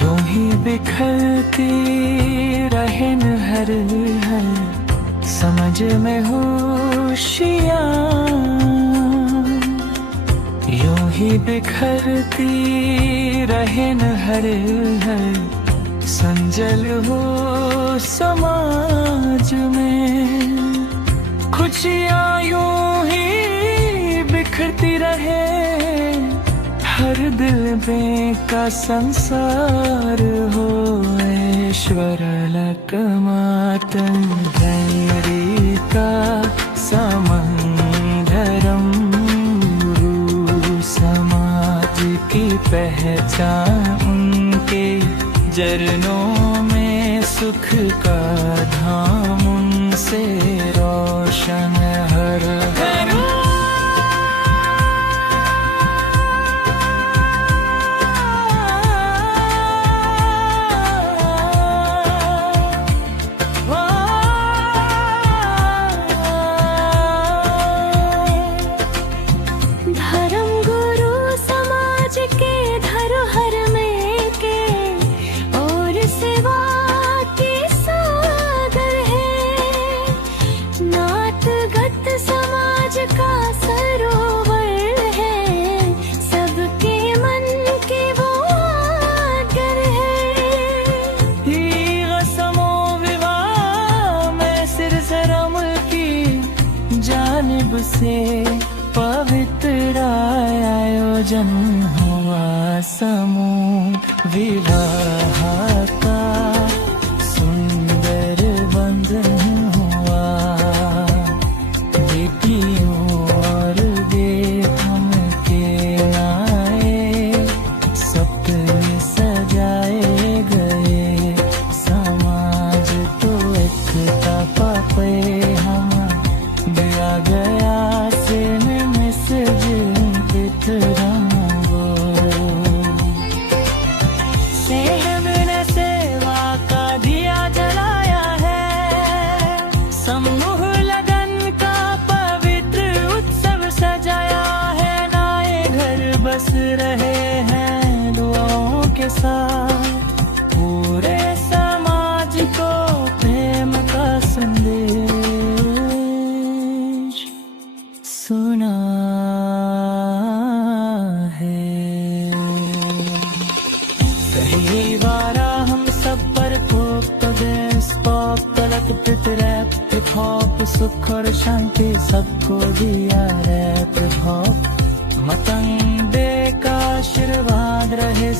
रूही बिखरती रहन हर समझ में होशियां, यूं ही बिखरती रहन हर संजल हो समाज में। खुशियां यूं ही बिखरती रहे हर दिल में का संसार हो। ऐश्वरलक मातन धैर्यता समंधरम गुरु समाज की पहचान उनके चरणों में सुख का धाम उनसे रोशन हर हर। जानिब से पवित्र आयोजन हुआ समूह विवाह का सुंदर बंधन हुआ। बेटियों और बेगम के आए सपने सजाए गए। समाज तो एकता पापे हम दिया गया से मैसेज पितरंगो। सेहब ने सेवा का दिया जलाया है, समूह लगन का पवित्र उत्सव सजाया है। नए घर बस रहे हैं दुआओं के साथ, पूरे समाज को प्रेम का संदेश सुना है। सही वारा हम सब पर ठोक तो दे स्पॉप तलक पितरैप हिप हॉप सुख और शांति सबको दिया रैप हॉप। मतंग दे का आशीर्वाद रहे